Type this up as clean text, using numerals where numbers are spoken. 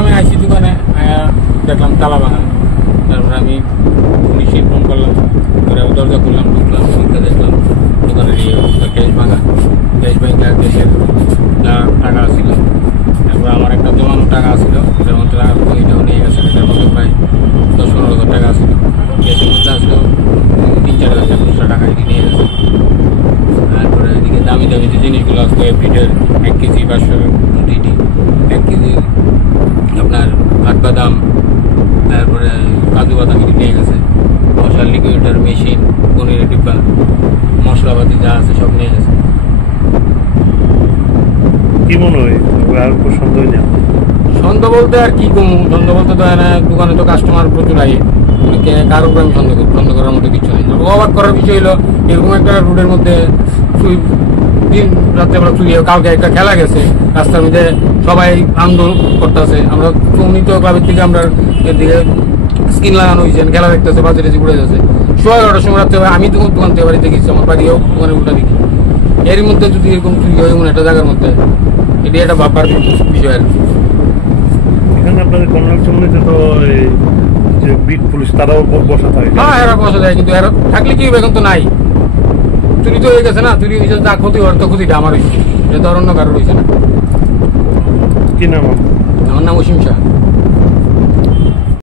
আমি আইসি দোকানে দেখলাম তালা ভাঙা। তারপরে আমি পুলিশে ফোন করলাম, দরজা খুললাম, ঢুকলাম, দেখলাম দোকানের গ্যাস ভাঙা। গ্যাস ভাঙা গ্যাসের যা টাকা ছিল, তারপরে আমার একটা জমানো টাকা ছিল, এটার মধ্যে ওইটাও নিয়ে গেছে। এটার মধ্যে প্রায় 10-15,000 টাকা ছিল। গ্যাসের মধ্যে আসলো 3-4,000 খুচরা টাকা নিয়ে গেছে। তারপরে এদিকে দামি দামি যে জিনিসগুলো আসতো, এফিটের 1 কেজি 500 ডিটি, 1 কেজি আপনার কাঠবাদাম, তারপরে কাজু বাদাম এটি নিয়ে গেছে। মশলার লিকুইডার মেশিন, পনিরের ডিব্বা, মশলাপাতি যা আছে সব নিয়ে গেছে। কি মনে হয় আর সন্দেহ নেই? সন্দেহ বলতে আর কি কম, সন্দেহ বলতে তো দোকানে তো কাস্টমার প্রচুর আগে, কারোর উপরে আমি সন্দেহ করার মতো কিছু নেই। অবাক করার বিষয় হলো এরকম একটা রোডের মধ্যে দিন রাত্রেবেলা চুরি, কালকে একটা খেলা গেছে রাস্তার মধ্যে, সবাই আন্দোলন করতেছে। আমরা চৌনিত ক্লাবের থেকে আমরা এদিকে স্ক্রিন লাগানো হয়েছে, খেলা দেখতেছে, বাজারে ঘুরে যাচ্ছে। 11:30টার সময় রাত্রে আমি তো দোকান থেকে বাড়িতে গেছি, আমার বাড়িও দোকানে উল্টা দিকে। এর মধ্যে যদি এরকম চুরি হয় এমন একটা জায়গার মধ্যে, এটি একটা ভাববার বিষয় আর কি। এখানে আপনাদের কনস্ট্রাকশনে তো যে বিট পুলিশ তারাও বসা থাকে। হ্যাঁ, এরা বসা যায়, কিন্তু এরা থাকলে কি এখন তো নাই। চুরি তো হয়ে গেছে না, চুরি হয়েছে, যা ক্ষতি হওয়ার তো ক্ষতিটা আমার হয়েছে, এটা তো অন্য কারোর হয়েছে না। কি নাম? আমার নাম অসীম শাহ।